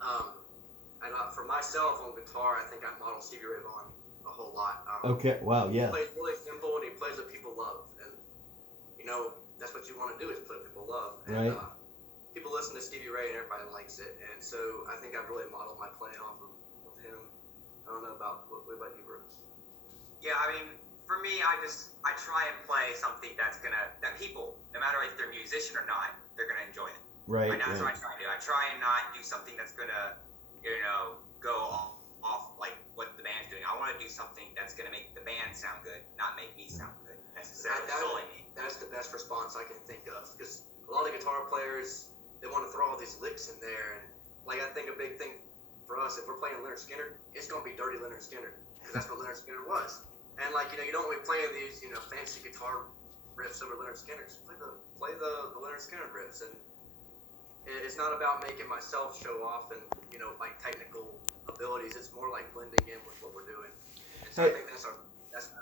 And for myself on guitar, I think I model Stevie Ray Vaughan a whole lot. Okay. Wow. He Yeah. plays really simple and he plays what people love, and that's what you want to do is play what people love. And Right. people listen to Stevie Ray and everybody likes it, and so I think I've really modeled my playing off of him. I don't know what about you, Brooks? Yeah, I mean, for me, I try and play something that people, no matter if they're a musician or not, they're gonna enjoy it. Right. And that's Right. what I try to do. I try and not do something that's gonna, go off like what the band's doing. I want to do something that's gonna make the band sound good, not make me sound good necessarily. Solely me. That's the best response I can think of, because a lot of guitar players, they want to throw all these licks in there, and like I think a big thing for us, if we're playing Leonard Skinner, it's gonna be dirty Leonard Skinner, because that's what Leonard Skinner was. And like you don't really play these fancy guitar riffs over Leonard Skinner's. Play the Leonard Skinner riffs, and it's not about making myself show off and like technical abilities. It's more like blending in with what we're doing. And so I think that's kind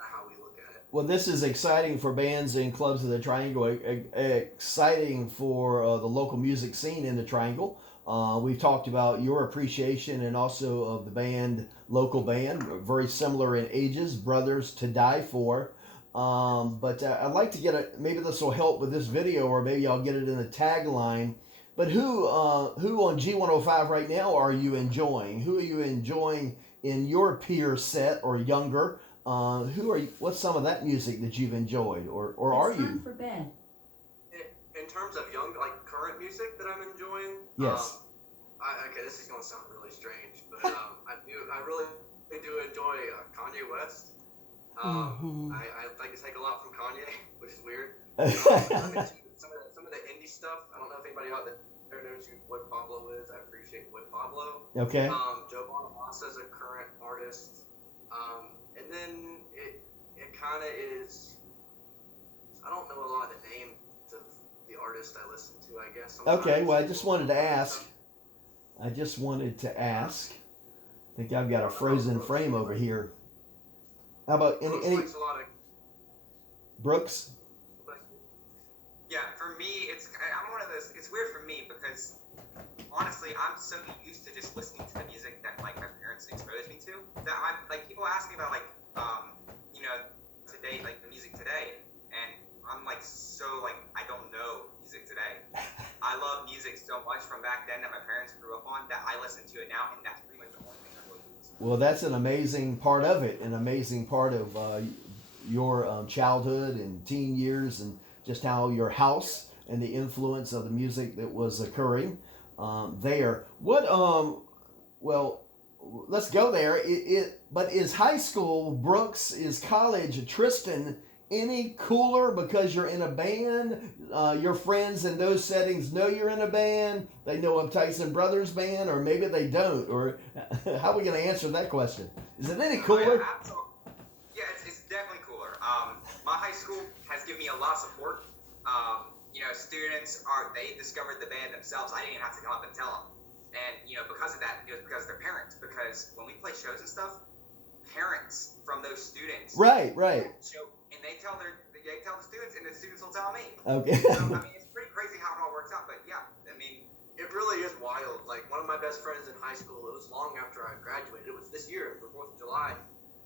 of how we look at it. Well, this is exciting for bands and clubs of the Triangle. Exciting for the local music scene in the Triangle. We've talked about your appreciation and also of the band, local band, very similar in ages, Brothers to Die For. But I'd like to get maybe this will help with this video, or maybe I'll get it in the tagline. But who on G105 right now are you enjoying? Who are you enjoying in your peer set or younger? What's some of that music that you've enjoyed, or are It's time you? for bed. In terms of young, like current music that I'm enjoying, Yes. okay, this is gonna sound really strange, but I really do enjoy Kanye West. I like to take a lot from Kanye, which is weird. I'm into some of the indie stuff. I don't know if anybody out there knows who Wood Pablo is. I appreciate Wood Pablo. Okay. Joe Bonamassa is a current artist. And then it kind of is. I don't know a lot of the names of the artists I listen to. I guess. Okay. Well, I just wanted to ask. I think I've got a frozen frame over here. How about Brooks any likes a lot of. Brooks? Yeah, for me, I'm one of those. It's weird for me because honestly, I'm so used to just listening to the music that like my parents exposed me to that I'm like people ask me about like today, like the music today, and I'm like so like I don't know music today. I love music so much from back then that my parents grew up on that I listen to it now, and that's pretty much the only thing I really listen to. Well, that's an amazing part of it, an amazing part of your childhood and teen years, and just how your house and the influence of the music that was occurring there. Well, let's go there. But is high school, Brooks, is college, Tristan, any cooler because you're in a band? Your friends in those settings know you're in a band. They know of Tyson Brothers band, or maybe they don't. Or how are we going to answer that question? Is it any cooler? Yeah, absolutely. Yeah, it's definitely cooler. My high school has given me a lot of support. Students they discovered the band themselves. I didn't even have to come up and tell them. And because of that, it was because of their parents. Because when we play shows and stuff, parents from those students, Right. and they tell the students, and the students will tell me. Okay. So I mean, it's pretty crazy how it all works out. But yeah, I mean, It really is wild. Like one of my best friends in high school, it was long after I graduated. It was this year for 4th of July.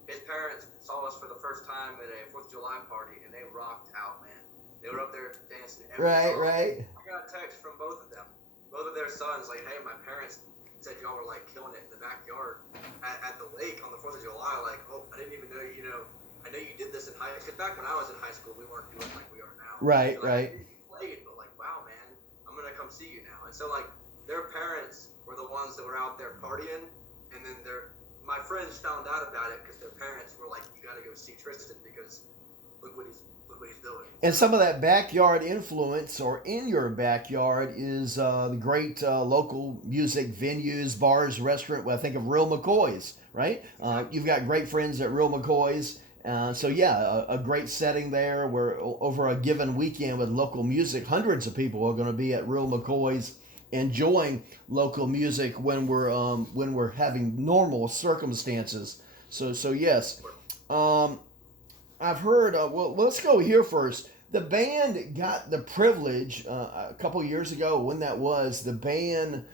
His parents saw us for the first time at a 4th of July party, and they rocked out, man. They were up there dancing every song. Right. I got a text from both of them, both of their sons, like, "Hey, my parents said y'all were like killing it in the backyard at the lake on the 4th of July." Like, oh, I didn't even know. I know you did this in high school. Because back when I was in high school, we weren't doing like we are now. Right. You played, but like, wow, man, I'm gonna come see you now. And so like, their parents were the ones that were out there partying, and then my friends found out about it because their parents were like, "You got to go see Tristan because look what he's doing." And some of that backyard influence, or in your backyard, is the great local music venues, bars, restaurant. Well, I think of Real McCoy's, right? You've got great friends at Real McCoy's. So yeah, a great setting there where over a given weekend with local music, hundreds of people are going to be at Real McCoy's enjoying local music when we're having normal circumstances. So yes. I've heard. Well, let's go here first. The band got the privilege a couple years ago. When that was, the band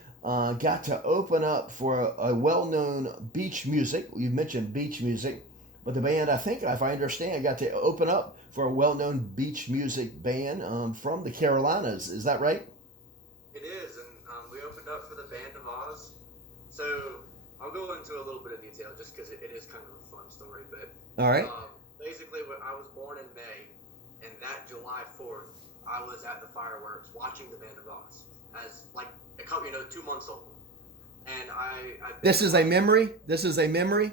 got to open up for a well-known beach music. You mentioned beach music, but the band, I think, if I understand, got to open up for a well-known beach music band from the Carolinas. Is that right? It is, and we opened up for the Band of Oz. So I'll go into a little bit of detail just because it is kind of a fun story. But All right. basically, when I was born in May, and that July 4th, I was at the fireworks watching the Band of Oz as like a couple, 2 months old. And This is a memory. This is a memory.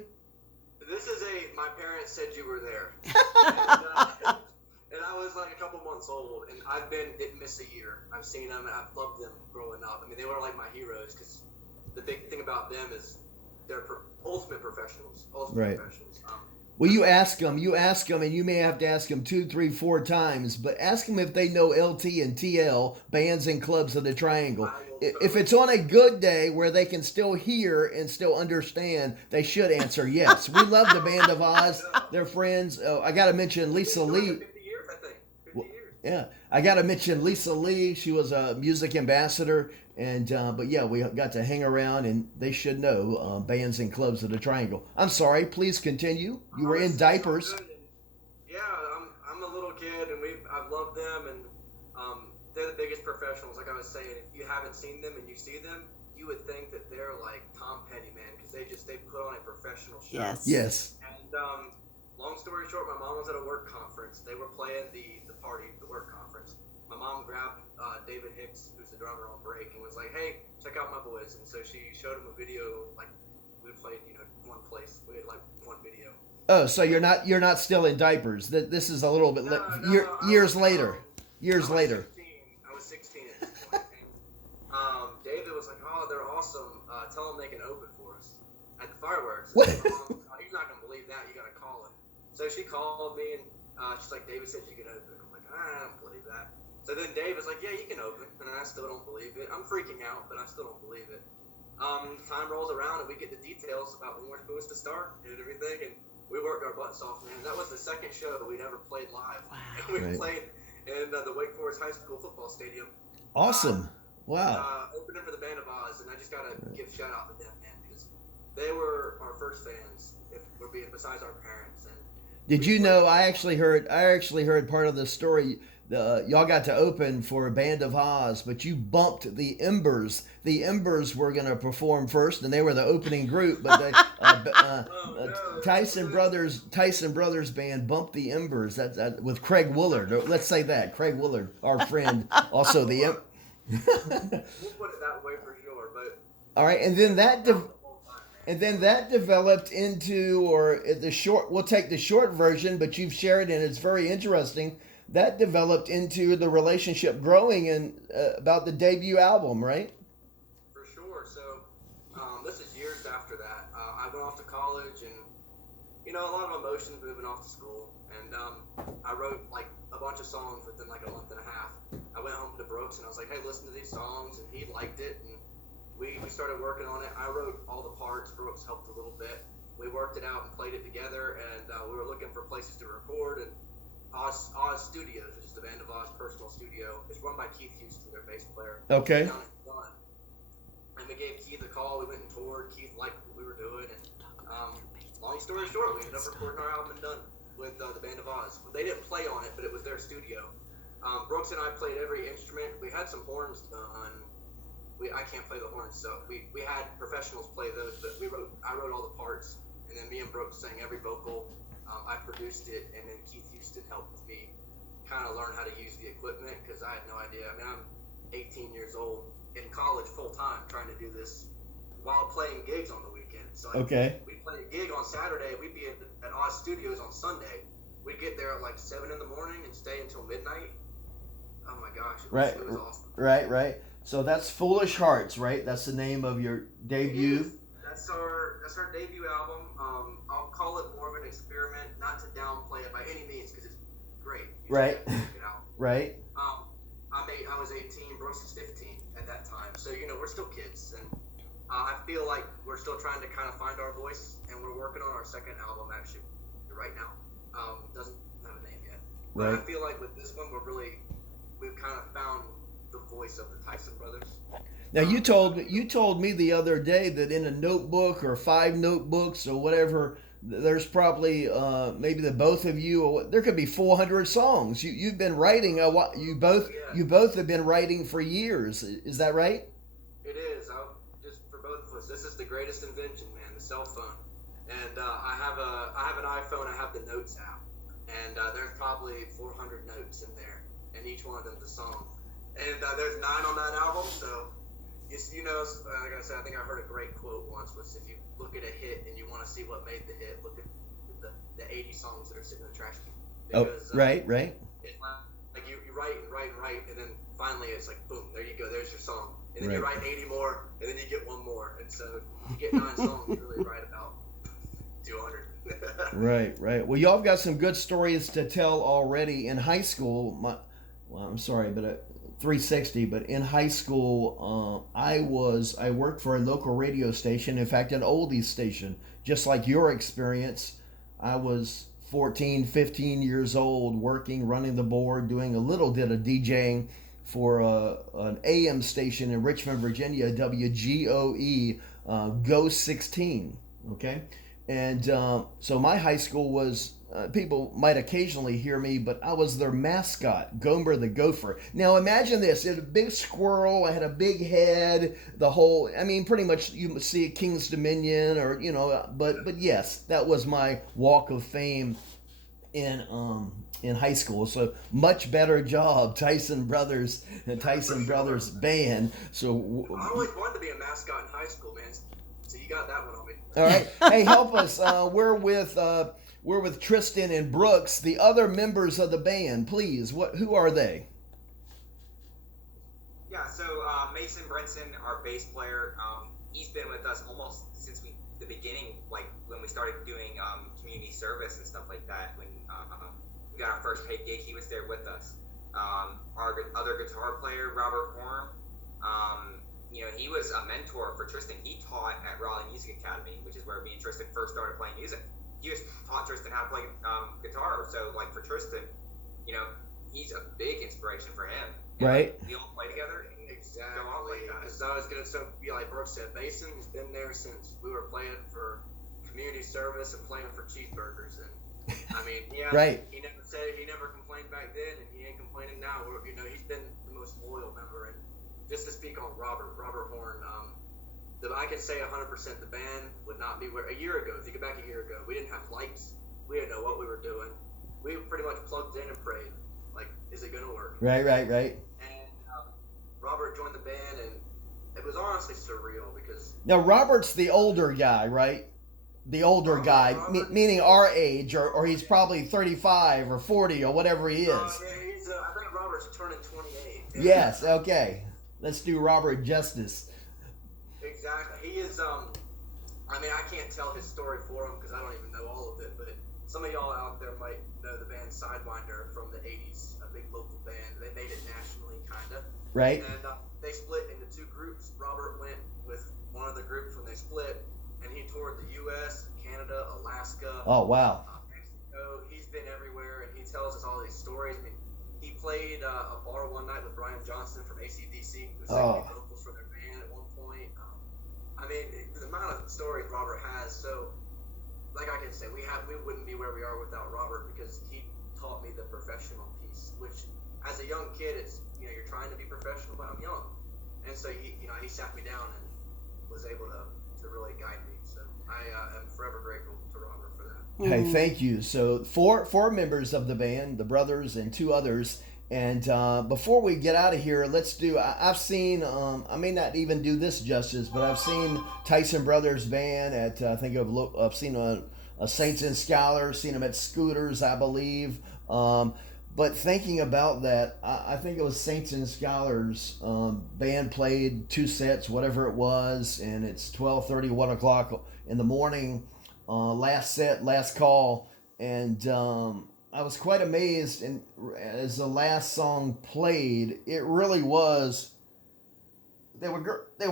My parents said you were there. And I was like a couple months old, and didn't miss a year. I've seen them, and I've loved them growing up. I mean, they were like my heroes because the big thing about them is they're ultimate professionals. Right. Professionals. Well, you ask them, and you may have to ask them 2, 3, 4 times, but ask them if they know LT and TL, bands and clubs of the Triangle. If it's on a good day where they can still hear and still understand, they should answer yes. We love the Band of Oz. They're friends. I got to mention Lisa Lee. 50 years, I think. 50 years. Yeah, I got to mention Lisa Lee. She was a music ambassador, and but yeah, we got to hang around, and they should know bands and clubs of the Triangle. I'm sorry. Please continue. You were in diapers. Yeah, I'm a little kid, and I've loved them, and they're the biggest professionals. Like I was saying, if you haven't seen them and you see them, you would think that they're like Tom Petty, man, because they put on a professional show. Yes. And long story short, my mom was at a work conference. They were playing the work conference. My mom grabbed David Hicks, who's the drummer, on break, and was like, "Hey, check out my boys." And so she showed him a video. Like we played, one place. We had like one video. Oh, so you're not still in diapers. This is a little bit years later. Years later. I was 16 at this point. And, David was like, "Oh, they're awesome. Tell them they can open for us at the fireworks." What? And my mom, "You're not gonna believe that. You gotta call him." So she called me, and she's like, "David said you can open." I'm like, "I don't believe that." So then Dave was like, "Yeah, you can open," and I still don't believe it. I'm freaking out, but I still don't believe it. Time rolls around, and we get the details about when we're supposed to start and everything, and we worked our butts off, man. That was the second show that we'd ever played live. Wow. And we played in the Wake Forest High School football stadium. Awesome. Wow. Opening for the Band of Oz, and I just gotta give shout out to them, man, because they were our first fans. If we're being besides our parents. And did you know? I actually heard part of the story. Y'all got to open for a Band of Oz, but you bumped the Embers. The Embers were going to perform first, and they were the opening group. But Tyson Brothers band bumped the Embers. That with Craig Woolard. Let's say that Craig Woolard, our friend, also the. We'll put it that way for sure. But all right, and then that developed into, or the short. We'll take the short version, but you've shared, and it's very interesting. That developed into the relationship growing and about the debut album, right? For sure. So this is years after that. I went off to college, and a lot of emotions moving off to school, and I wrote like a bunch of songs within like a month and a half. I went home to Brooks, and I was like, "Hey, listen to these songs," and he liked it, and we started working on it. I wrote all the parts. Brooks helped a little bit. We worked it out and played it together, and we were looking for places to record, and Oz Studios, which is the Band of Oz personal studio. It's run by Keith Houston, their bass player. Okay. Down in Dunn. And we gave Keith a call. We went and toured. Keith liked what we were doing. And long story short, we ended up recording our album in Dunn with the Band of Oz. They didn't play on it, but it was their studio. Brooks and I played every instrument. We had some horns done. I can't play the horns, so we had professionals play those, but I wrote all the parts, and then me and Brooks sang every vocal. I produced it, and then Keith Houston helped with me kind of learn how to use the equipment because I had no idea. I mean, I'm 18 years old in college full time trying to do this while playing gigs on the weekend. So we'd play a gig on Saturday. We'd be at Oz Studios on Sunday. We'd get there at like 7 in the morning and stay until midnight. Oh my gosh, it was awesome. Right. So that's Foolish Hearts, right? That's the name of your debut. That's our debut album. I'll call it more of an experiment, not to downplay it by any means, because it's great. Right. Right. I was 18. Brooks is 15 at that time, so we're still kids, and I feel like we're still trying to kind of find our voice, and we're working on our second album actually right now. Doesn't have a name yet, but right. I feel like with this one we've kind of found the voice of the Tyson Brothers. Now you told me the other day that in a notebook or 5 notebooks or whatever, there's probably maybe the both of you, or there could be 400 songs. You've been writing a while. Yeah, You both have been writing for years. Is that right? it is. Just for both of us, this is the greatest invention, man. The cell phone. And I have an iPhone. I have the Notes app, and there's probably 400 notes in there, and each one of them's a song. And there's 9 on that album, so like I said, I think I heard a great quote once was if you look at a hit and you want to see what made the hit, look at the 80 songs that are sitting in the trash can. Because, right. It's like you write and write and write, and then finally it's like, boom, there you go, there's your song. And then you write 80 more, and then you get one more. And so you get 9 songs, you really write about 200. Right. Well, y'all have got some good stories to tell already. In high school, I'm sorry, but 360. But in high school, I worked for a local radio station. In fact, an oldies station, just like your experience. I was 14, 15 years old, working, running the board, doing a little bit of DJing for an AM station in Richmond, Virginia, WGOE, Go 16. Okay. And so my high school was, people might occasionally hear me, but I was their mascot, Gomer the Gopher. Now imagine this, it had a big squirrel, I had a big head, pretty much you see a King's Dominion or, but yes, that was my walk of fame in high school. So much better job, Tyson Brothers Band. So I always wanted to be a mascot in high school, man. So you got that one on me. all right. Hey, help us. We're with Tristan and Brooks, the other members of the band. Please, who are they? Yeah, so Mason Brinson, our bass player, he's been with us almost since the beginning, like when we started doing community service and stuff like that. When we got our first paid gig, he was there with us. Our other guitar player, Robert Horn, he was a mentor for Tristan. He taught at Raleigh Music Academy, which is where me and Tristan first started playing music. He was taught Tristan how to play guitar. So, like for Tristan, he's a big inspiration for him. And, right. We all play together. And exactly. Go on like that. Because I was gonna be like Brooks said, Mason has been there since we were playing for community service and playing for cheeseburgers. And I mean, right. He never complained back then, and he ain't complaining now. He's been the most loyal member. And just to speak on Robert Horn, I can say 100% the band would not be where a year ago. If you go back a year ago, we didn't have lights. We didn't know what we were doing. We pretty much plugged in and prayed. Like, is it gonna work? Right. And Robert joined the band, and it was honestly surreal because now Robert's the older guy, right? The older guy, meaning our age, or he's probably 35 or 40 or whatever he is. Yeah, I think Robert's turning 28. Yes. Okay. Let's do Robert justice. Exactly. He is. I can't tell his story for him because I don't even know all of it. But some of y'all out there might know the band Sidewinder from the '80s, a big local band. They made it nationally, kinda. Right. And they split into 2 groups. Robert went with one of the groups when they split, and he toured the U.S., Canada, Alaska. Oh wow. Mexico. He's been everywhere, and he tells us all these stories. He played a bar one night with Brian Johnson from AC/DC, who sang vocals for their band at one point. The amount of stories Robert has. So, like I can say, we wouldn't be where we are without Robert because he taught me the professional piece. Which, as a young kid, it's you're trying to be professional, but I'm young, and so he sat me down and was able to really guide me. So I am forever grateful to Robert for that. Hey, thank you. So four members of the band, the brothers and 2 others. And before we get out of here, let's do. I've seen. I may not even do this justice, but I've seen Tyson Brothers Band at. I've seen a Saints and Scholars. Seen them at Scooters, I believe. But thinking about that, I think it was Saints and Scholars. Band played 2 sets, whatever it was, and it's 12:30, 1 o'clock in the morning. Last set, last call, and. I was quite amazed, and as the last song played, it really was. They were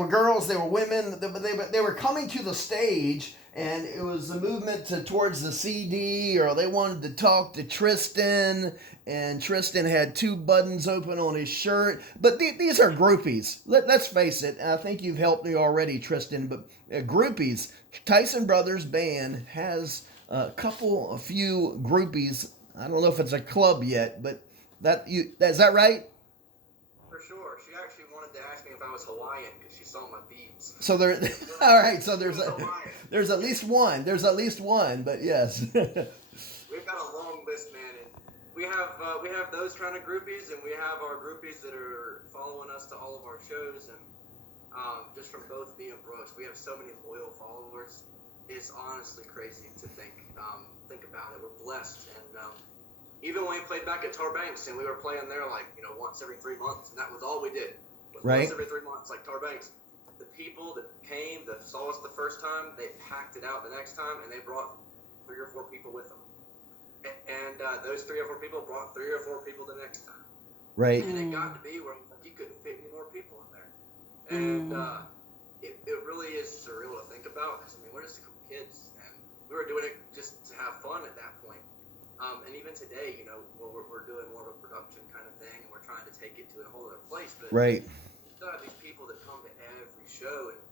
girls, they were women, but they were coming to the stage, and it was a movement towards the CD, or they wanted to talk to Tristan, and Tristan had two buttons open on his shirt. But these are groupies. Let's face it. I think you've helped me already, Tristan. But groupies. Tyson Brothers Band has a few groupies. I don't know if it's a club yet, but is that right? For sure. She actually wanted to ask me if I was Hawaiian because she saw my beads. So there, all right. So She was Hawaiian. there's at least one. There's at least one. But yes. We've got a long list, man, and we have those kind of groupies, and we have our groupies that are following us to all of our shows, and just from both me and Brooks, we have so many loyal followers. It's honestly crazy to think about it. We're blessed, and even when we played back at Tar Banks, and we were playing there like once every 3 months, and that was all we did. Was Right. Once every 3 months, like Tar Banks. The people that came, that saw us the first time, they packed it out the next time, and they brought 3 or 4 people with them. And those 3 or 4 people brought 3 or 4 people the next time. Right. And it got to be where you couldn't fit any more people in there. And it really is surreal to think about, because, we're just a couple kids, and we were doing it just to have fun at that point. And even today, we're doing more of a production kind of thing, and we're trying to take it to a whole other place. But Right. you still have these people that come to every show, and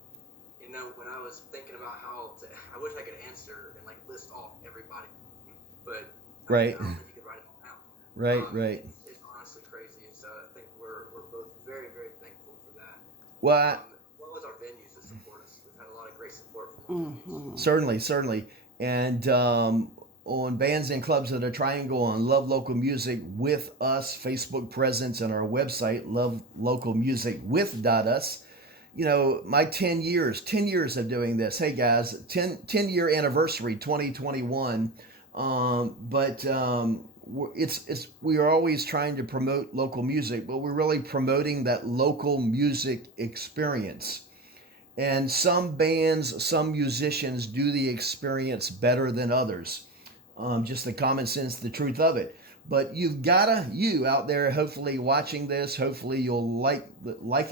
when I was thinking about I wish I could answer and list off everybody, but Right. I don't think you could write it all out. Right. Right. It's honestly crazy, and so I think we're both very, very thankful for that. Well, What was our venues that support us? We've had a lot of great support from our venues. certainly. And on Bands and Clubs of the Triangle, on Love Local Music with Us Facebook presence, and our website, lovelocalmusicwith.us. My 10 years of doing this. Hey guys, 10-year anniversary 2021. We are always trying to promote local music, but we're really promoting that local music experience. And some bands, some musicians do the experience better than others. Just the common sense, the truth of it. But you out there, hopefully watching this, hopefully you'll like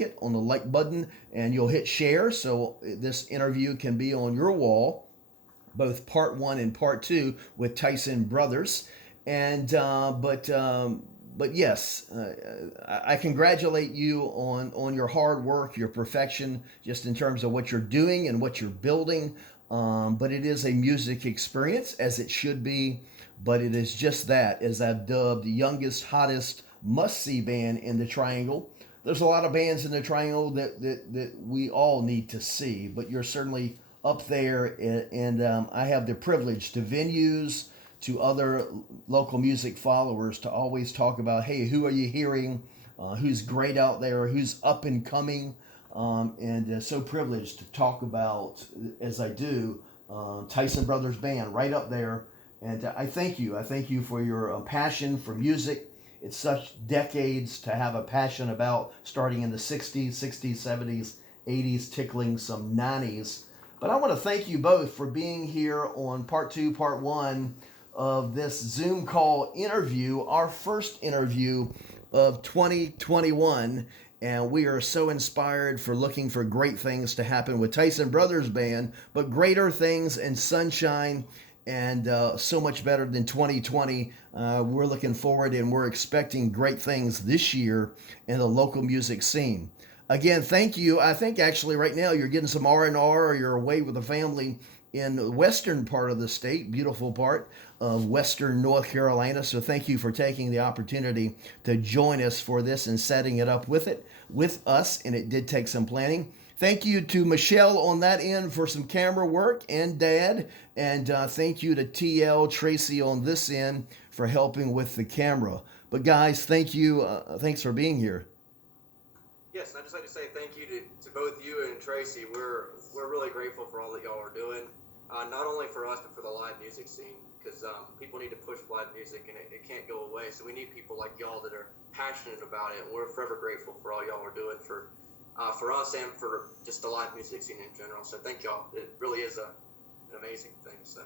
it on the like button, and you'll hit share so this interview can be on your wall, both part 1 and part 2 with Tyson Brothers. And but yes, I congratulate you on your hard work, your perfection, just in terms of what you're doing and what you're building. But it is a music experience, as it should be. But it is just that, as I've dubbed, the youngest, hottest, must-see band in the Triangle. There's a lot of bands in the Triangle that we all need to see, but you're certainly up there. And I have the privilege to venues, to other local music followers, to always talk about, hey, who are you hearing? Who's great out there? Who's up and coming? And so privileged to talk about, as I do, Tyson Brothers Band right up there. And I thank you. I thank you for your passion for music. It's such decades to have a passion about, starting in the 60s, 70s, 80s, tickling some 90s. But I want to thank you both for being here on part 2, part 1 of this Zoom call interview, our first interview of 2021. And we are so inspired, for looking for great things to happen with Tyson Brothers Band, but greater things and sunshine, and so much better than 2020. We're looking forward, and we're expecting great things this year in the local music scene. Again, thank you. I think actually right now you're getting some R&R, or you're away with the family in the western part of the state, beautiful part of western North Carolina. So thank you for taking the opportunity to join us for this and setting it up with us. And it did take some planning. Thank you to Michelle on that end for some camera work, and Dad. And thank you to TL Tracy on this end for helping with the camera. But guys, thank you. Thanks for being here. Yes, I'd just like to say thank you to both you and Tracy. We're really grateful for all that y'all are doing, not only for us, but for the live music scene, because people need to push live music, and it can't go away. So we need people like y'all that are passionate about it, and we're forever grateful for all y'all are doing for us and for just the live music scene in general. So thank y'all. It really is an amazing thing. So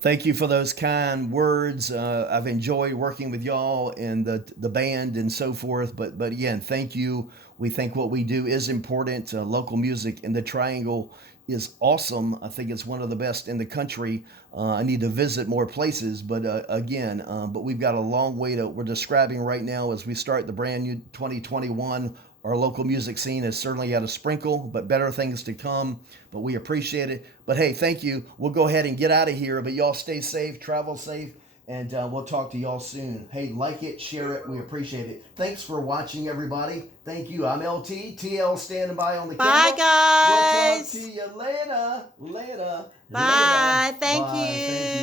Thank you for those kind words. I've enjoyed working with y'all and the band and so forth. But again, thank you We think what we do is important. Local music in the Triangle is awesome. I think it's one of the best in the country. I need to visit more places, but but we've got a long way we're describing right now as we start the brand new 2021. Our local music scene has certainly had a sprinkle, but better things to come. But we appreciate it. But hey, thank you. We'll go ahead and get out of here, but y'all stay safe, travel safe, and we'll talk to y'all soon. Hey, like it, share it. We appreciate it. Thanks for watching, everybody. Thank you. I'm LT. TL standing by on the Bye, camera. We'll talk guys. to you later. Later. Bye. Later. Thank Bye. you. Thank you.